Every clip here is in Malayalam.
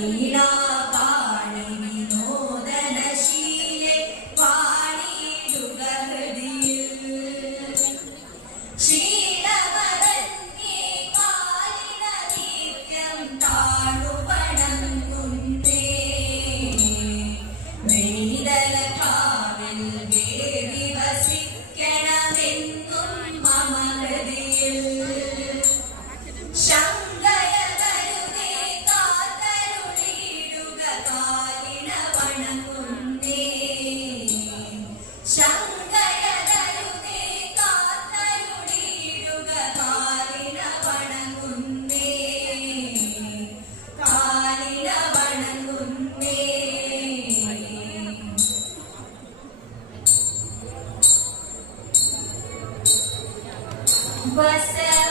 Nina. você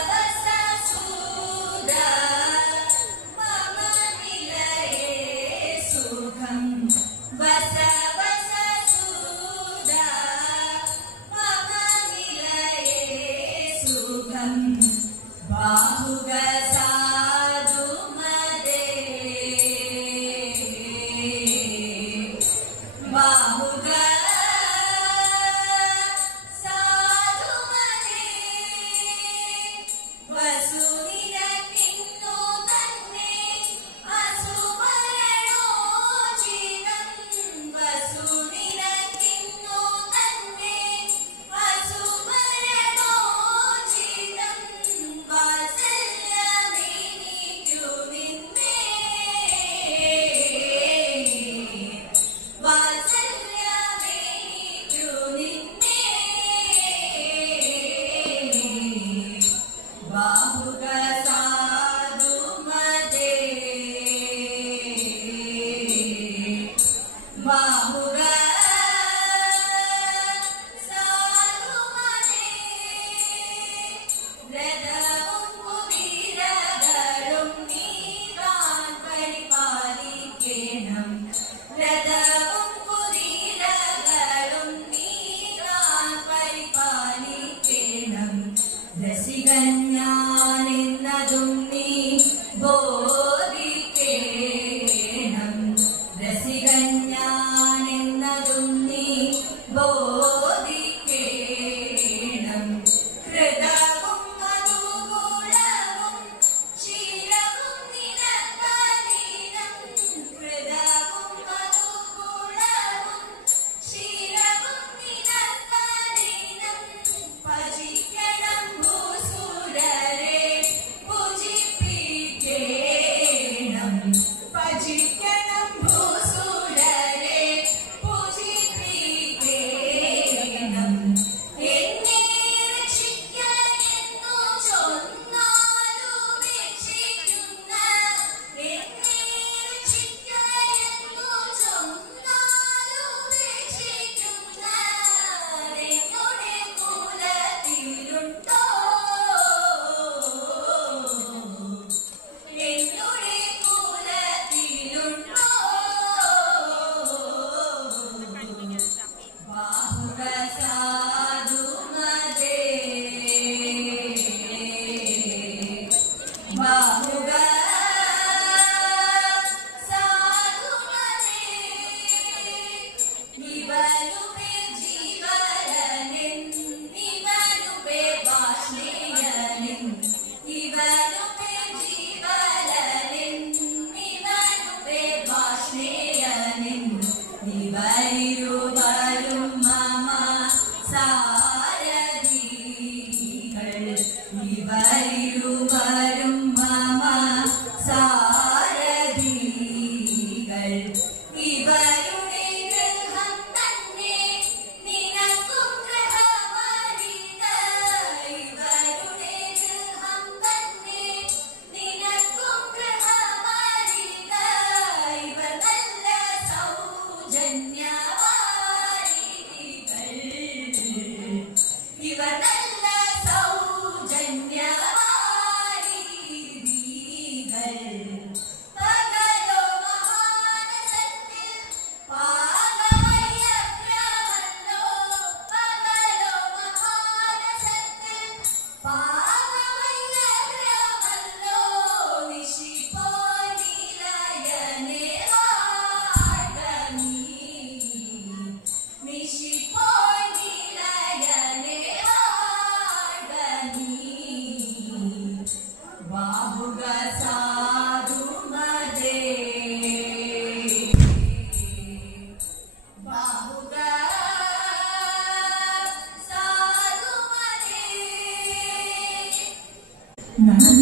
No.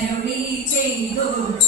Let me change the mood.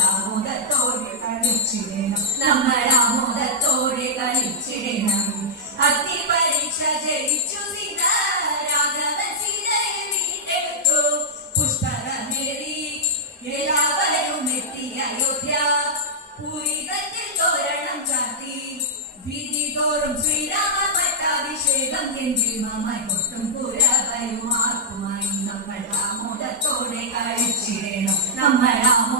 നമ്മളാമോദത്തോടെ കളിച്ചിടണം നമ്മളാമോദത്തോടെ കളിച്ചിടണം. അത്തി പരീക്ഷ ജയിച്ചു രാഘവൻ സീതയെ വീണ്ടെടുത്തു പുഷ്പകമേറി എല്ലാവരും എത്തി അയോധ്യ. പുരികത്തിൽ തോരണം ചാത്തി വിധി തോറും ശ്രീരാമ പട്ടാഭിഷേകം എങ്കിൽ മമായി ഒട്ടും പുരവയുമാർക്കുമായി. നമ്മൾ ആമോദത്തോടെ കളിച്ചിടണം. നമ്മൾ ആമോ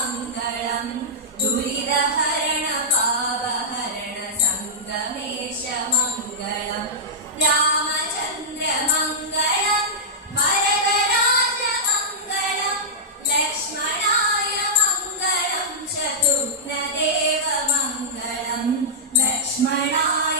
Bernard.